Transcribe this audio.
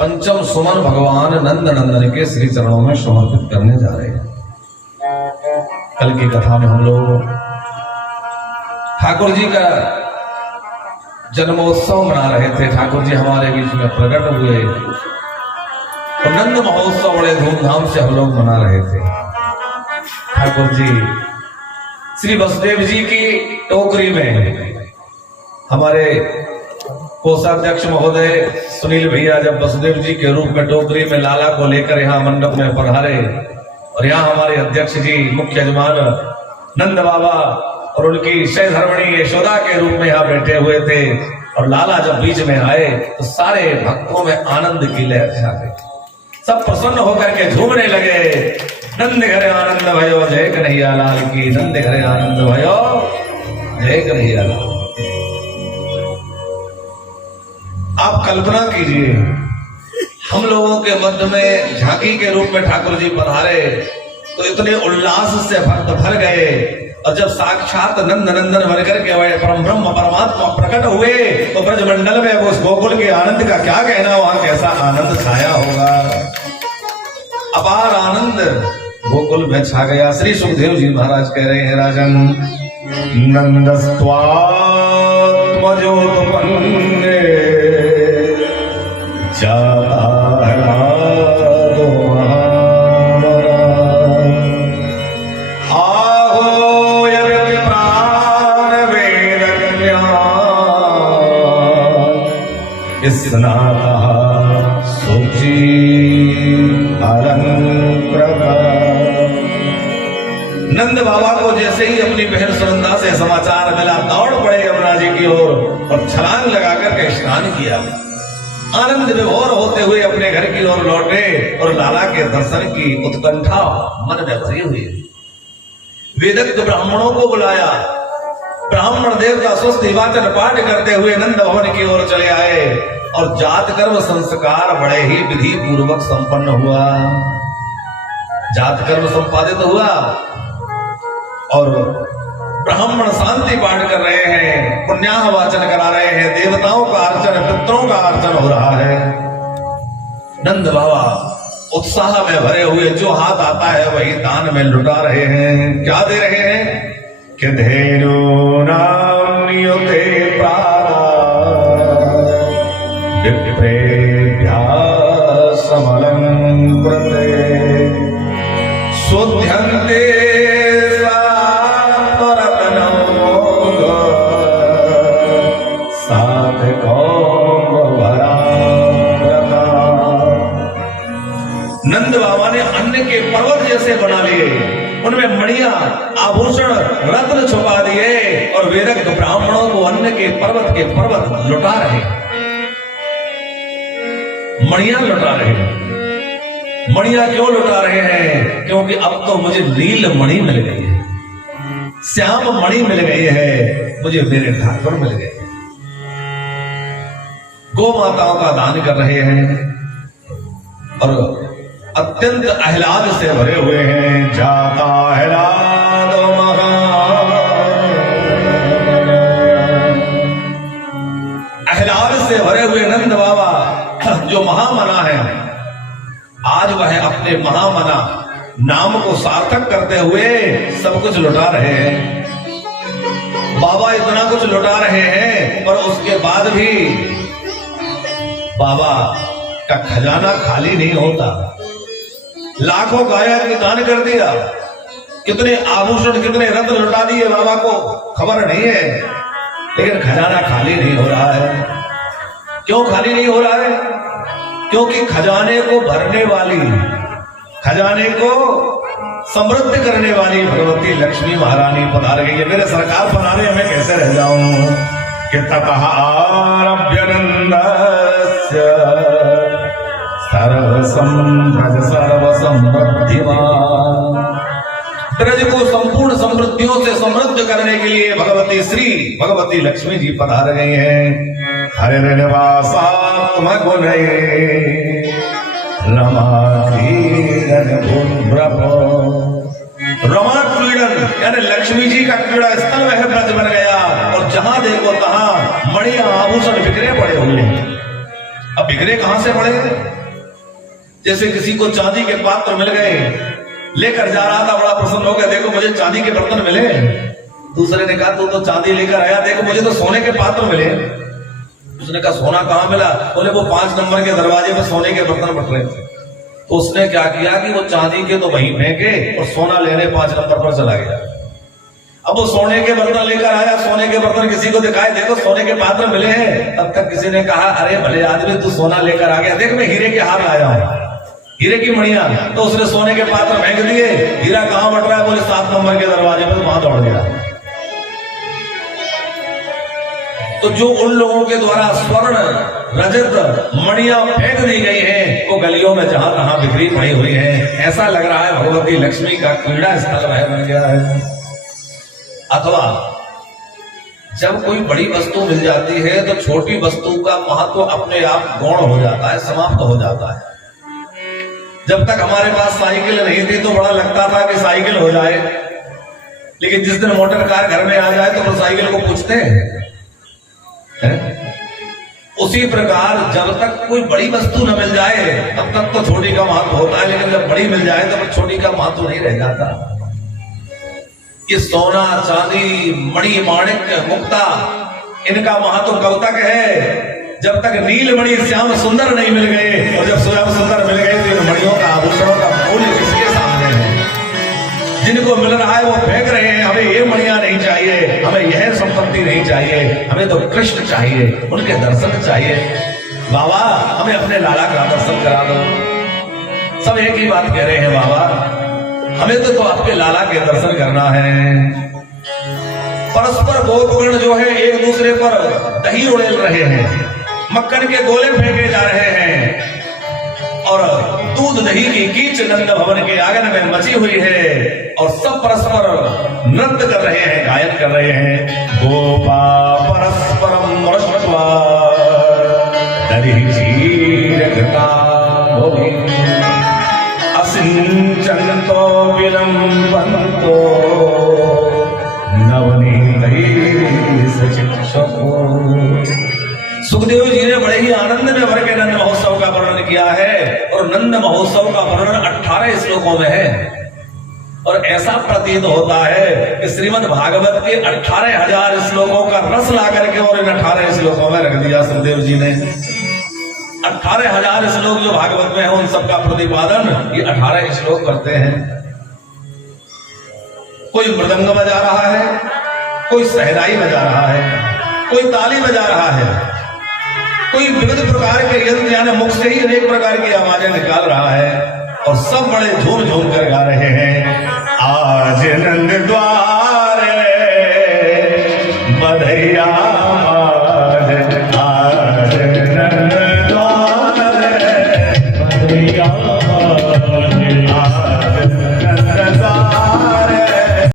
पंचम सुमन भगवान नंद नंदन के श्री चरणों में समर्पित करने जा रहे हैं। कल की कथा में हम लोग ठाकुर जी का जन्मोत्सव मना रहे थे। ठाकुर जी हमारे बीच में प्रकट हुए और नंद महोत्सव बड़े धूमधाम से हम लोग मना रहे थे। ठाकुर जी श्री वसुदेव जी की टोकरी में हमारे कोषाध्यक्ष महोदय सुनील भैया जब वसुदेव जी के रूप में टोकरी में लाला को लेकर यहाँ मंडप में पधारे और यहाँ हमारे अध्यक्ष जी मुख्य यजमान नंद बाबा और उनकी सहधर्मिणी यशोदा के रूप में यहाँ बैठे हुए थे और लाला जब बीच में आए तो सारे भक्तों में आनंद की लहर छा गई। सब प्रसन्न होकर के झूमने लगे। नंद घरे आनंद भयो जय कन्हैया लाल की, नंद घरे आनंद भयो जय कन्हैया लाल। आप कल्पना कीजिए हम लोगों के मध्य में झांकी के रूप में ठाकुर जी पधारे तो इतने उल्लास से भक्त भर गए और जब साक्षात नंद नंदन बनकर के वह परम ब्रह्म परमात्मा प्रकट हुए तो ब्रजमंडल में उस गोकुल के आनंद का क्या कहना, वहां कैसा आनंद छाया होगा। अपार आनंद गोकुल में छा गया। श्री सुखदेव जी महाराज कह रहे हैं, राजन नंदस्त्वात्मजोतपन्ने नंद बाबा को जैसे ही अपनी बहन सुनंदा से समाचार मिला दौड़ पड़े यमुना जी की ओर और छलांग लगाकर के स्नान किया। आनंद विभोर होते हुए अपने घर की ओर लौटे और लाला के दर्शन की उत्कंठा मन में भरी हुई। वेदज्ञ ब्राह्मणों को बुलाया। ब्राह्मण देवता स्वस्ति वाचन पाठ करते हुए नंद भवन की ओर चले आए और जात कर्म संस्कार बड़े ही विधि पूर्वक संपन्न हुआ। जात कर्म संपादित हुआ और ब्राह्मण शांति पाठ कर रहे हैं, पुण्याह वाचन करा रहे हैं, देवताओं का अर्चन पितरों का अर्चन हो रहा है। नंद बाबा उत्साह में भरे हुए जो हाथ आता है वही दान में लुटा रहे हैं। क्या दे रहे हैं कि धेनु नाम नियुते प्राणा विप्रेभ्यः समलंकृते शुद्ध्यन्ते नंद बाबा ने अन्न के पर्वत जैसे बना लिए, उनमें मणियां आभूषण रत्न छुपा दिए और वेदज्ञ ब्राह्मणों को अन्न के पर्वत लुटा रहे। मणियां लुटा रहे हैं। मणियां क्यों लुटा रहे हैं? क्योंकि अब तो मुझे नील मणि मिल गई है। श्याम मणि मिल गई है, मुझे मेरे ठाकुर मिल गए। गौ माताओं का दान कर रहे हैं और अत्यंत आह्लाद से भरे हुए हैं। जाता आह्लाद आह्लाद से भरे हुए नंद बाबा जो महामना है, आज वह अपने महामना नाम को सार्थक करते हुए सब कुछ लुटा रहे हैं। बाबा इतना कुछ लुटा रहे हैं और उसके बाद भी बाबा का खजाना खाली नहीं होता। लाखों गाया की दान कर दिया, कितने आभूषण कितने रत्न लुटा दिए बाबा को खबर नहीं है, लेकिन खजाना खाली नहीं हो रहा है। क्यों खाली नहीं हो रहा है? क्योंकि खजाने को भरने वाली, खजाने को समृद्ध करने वाली भगवती लक्ष्मी महारानी पधार गई है। मेरे सरकार बनाने में कैसे रह जाऊं कि ततः आरभ्यनन्दस्य सर्वसंभ्रज सर्वसमृद्धिमान। ब्रज को संपूर्ण समृद्धियों से समृद्ध करने के लिए भगवती श्री भगवती लक्ष्मी जी पधार गई हैं। हरे निवासात्म गुणे रमा क्रीडन रमा क्रीडन यानी लक्ष्मी जी का क्रीड़ा स्थल वह ब्रज बन गया और जहां देखो तहां मणियां आभूषण बिखरे पड़े हुए हैं। अब बिखरे कहां से पड़े? जैसे किसी को चांदी के पात्र मिल गए, लेकर जा रहा था, बड़ा प्रसन्न हो गया, देखो मुझे चांदी के बर्तन मिले। दूसरे ने कहा तू तो चांदी लेकर आया, देखो मुझे तो सोने के पात्र मिले। उसने कहा सोना कहां मिला? बोले वो 5 नंबर के दरवाजे पर सोने के बर्तन बट रहे थे। तो उसने क्या किया कि वो चांदी के तो वहीं फेंके और सोना लेने 5 नंबर पर चला गया। अब वो सोने के बर्तन लेकर आया, सोने के बर्तन किसी को दिखाए, देखो सोने के पात्र मिले हैं। तब तक किसी ने कहा अरे भले आदमी तू सोना लेकर आ गया, देख मैं हीरे के हार लाया हूं, हीरे की मणियां। तो उसने सोने के पात्र फेंक दिए। हीरा कहां बट रहा है? बोले 7 नंबर के दरवाजे पर, वहां दौड़ गया। तो जो उन लोगों के द्वारा स्वर्ण रजत मणियां फेंक दी गई हैं, वो गलियों में जहां तहां बिखरी पड़ी हुई हैं। ऐसा लग रहा है भगवती लक्ष्मी का क्रीड़ा स्थल वह बन गया है। अथवा जब कोई बड़ी वस्तु मिल जाती है तो छोटी वस्तु का महत्व अपने आप गौण हो जाता है, समाप्त हो जाता है। जब तक हमारे पास साइकिल नहीं थी तो बड़ा लगता था कि साइकिल हो जाए, लेकिन जिस दिन मोटर कार घर में आ जाए तो साइकिल को पूछते हैं। उसी प्रकार जब तक कोई बड़ी वस्तु न मिल जाए तब तक तो छोटी का महत्व होता है, लेकिन जब बड़ी मिल जाए तो फिर छोटी का महत्व नहीं रह जाता। ये सोना चांदी मणि माणिक मुक्ता इनका महत्व कब तक है? जब तक नील मणि श्याम सुंदर नहीं मिल गए, और जब श्याम सुंदर मिल गए तो इन मणियों का आभूषणों का मूल्य किसके सामने है? जिनको मिल रहा है वो फेंक रहे हैं। हमें ये मणियां नहीं चाहिए, हमें यह संपत्ति नहीं चाहिए, हमें तो कृष्ण चाहिए, उनके दर्शन चाहिए। बाबा हमें अपने लाला का दर्शन करा दो। सब एक ही बात कह रहे हैं, बाबा हमें तो आपके लाला के दर्शन करना है। परस्पर गोपगण जो है एक दूसरे पर दही उड़ेल रहे हैं, मक्खन के गोले फेंके जा रहे हैं और दूध दही की कीच नंद भवन के आंगन में मची हुई है और सब परस्पर नृत्य कर रहे हैं, गायन कर रहे हैं। गोपा परस्परम मृष्ट्वा दधिचीरघृता भोगे असिंचन्तो विलम्बन्तो नवनीतैः सचिक्षुषो। सुखदेव जी ने बड़े ही आनंद में भर के नंद महोत्सव का वर्णन किया है और नंद महोत्सव का वर्णन 18 श्लोकों में है। और ऐसा प्रतीत होता है कि श्रीमद् भागवत के 18,000 श्लोकों का रस ला करके और इन 18 श्लोकों में रख दिया सुखदेव जी ने। 18,000 श्लोक जो भागवत में है उन सबका प्रतिपादन ये 18 श्लोक करते हैं। कोई मृदंग बजा रहा है, कोई सहनाई बजा रहा है, कोई ताली बजा रहा है, कोई विविध प्रकार के यंत्र यानी मुख से ही अनेक प्रकार की आवाजें निकाल रहा है और सब बड़े झूम झूम कर गा रहे हैं। आज नंद